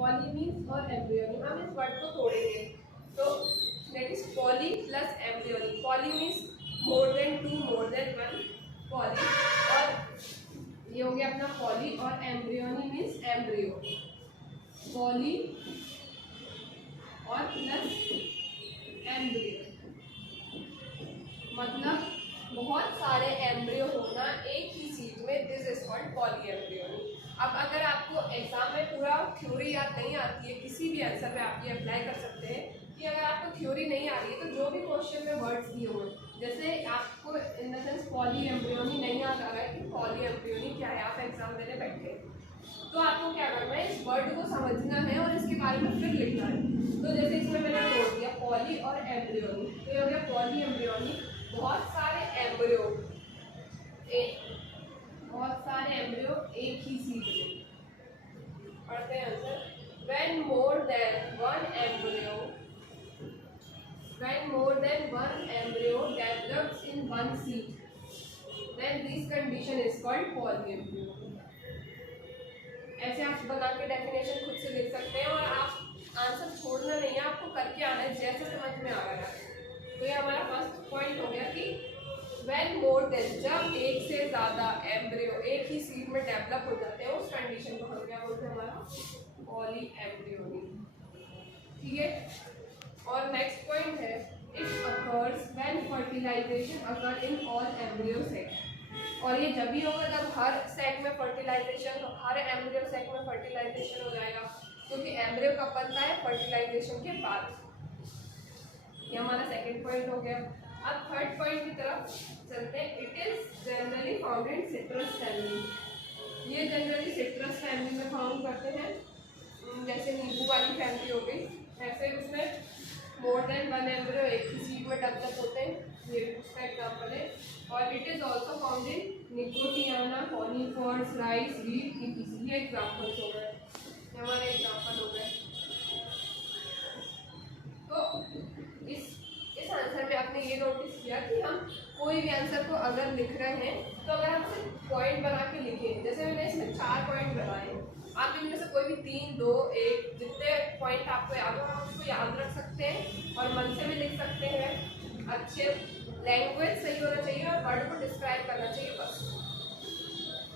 Poly means और embryony, हम इस वर्ड को तोड़ेंगे तो that is poly plus embryony. Poly means more than two, more than one poly, और ये हो गया अपना पॉली, और एम्ब्रियोनी मीन्स एम्ब्रियो। पॉली और प्लस एम्ब्रियो मतलब बहुत सारे एम्ब्रियो होना एक ही सीट में, this is called polyembryony. अब अगर आपको एग्जाम में पूरा थ्योरी याद नहीं आती है, किसी भी आंसर में आप ये अप्लाई कर सकते हैं कि अगर आपको थ्योरी नहीं आ रही है तो जो भी क्वेश्चन में वर्ड्स दिए हुए, जैसे आपको in the sense poly embryony नहीं याद आ रहा है कि पॉली एम्ब्रियोनी क्या है, आप एग्जाम देने बैठे तो आपको क्या करना है, इस वर्ड को समझना है और इसके बारे में फिर लिखना है। तो जैसे इसमें मैंने तोड़ दिया पॉली और एम्ब्रियोनी, तो ये हो गया पॉली एम्ब्रियोनी, बहुत सारे एम्ब्रियो, बहुत सारे एम्ब्रियो एक ही सीट में। पढ़ते हैं answer. When more than one embryo develops in one seed, then this condition is called polyembryo। ऐसे आप बना के डेफिनेशन खुद से लिख सकते हैं और आप आंसर छोड़ना नहीं है, आपको करके आना है जैसे समझ में आ रहा है। तो ये हमारा फर्स्ट पॉइंट हो गया कि व्हेन मोर देन, जब एक से ज़्यादा एम्ब्रियो एक ही सीड में डेवलप हो जाते हैं, उस कंडीशन को हम क्या बोलते हैं, हमारा पॉली एम्ब्रियोनी। ठीक है, और नेक्स्ट पॉइंट है it occurs when fertilisation occur in all embryo set. और ये जब भी होगा जब हर सेक में फर्टिलाइजेशन, हर एम्ब्रियो सेक में फर्टिलाइजेशन हो जाएगा, क्योंकि एम्ब्रियो कब बनता है, फर्टिलाइजेशन के बाद। ये हमारा सेकंड पॉइंट हो गया। अब थर्ड पॉइंट की तरफ चलते हैं। It is generally found in citrus family. ये जनरली सिट्रस फैमिली में फाउंड करते हैं, जैसे नींबू वाली फैमिली हो गई, ऐसे उसमें मोर देन वन एम्ब्रियो एक ही सीड में डेवलप होते हैं, ये भी उसका एग्जाम्पल है। और it is also found in Nicotiana, conifers, rice, wheat, ये एग्जाम्पल्स हो गए, हमारे एग्जाम्पल हो गए। तो इस आंसर में आपने ये नोटिस किया कि हम कोई भी आंसर को अगर लिख रहे हैं तो अगर हम सिर्फ पॉइंट बना के लिखें, जैसे मैंने इसमें 4 पॉइंट बनाए, आप इनमें से कोई भी 3, 2, 1 जितने पॉइंट आपको याद हो आप उसको याद रख सकते हैं और मन से भी लिख सकते हैं। अच्छे लैंग्वेज सही होना चाहिए और वर्ड को डिस्क्राइब करना चाहिए बस।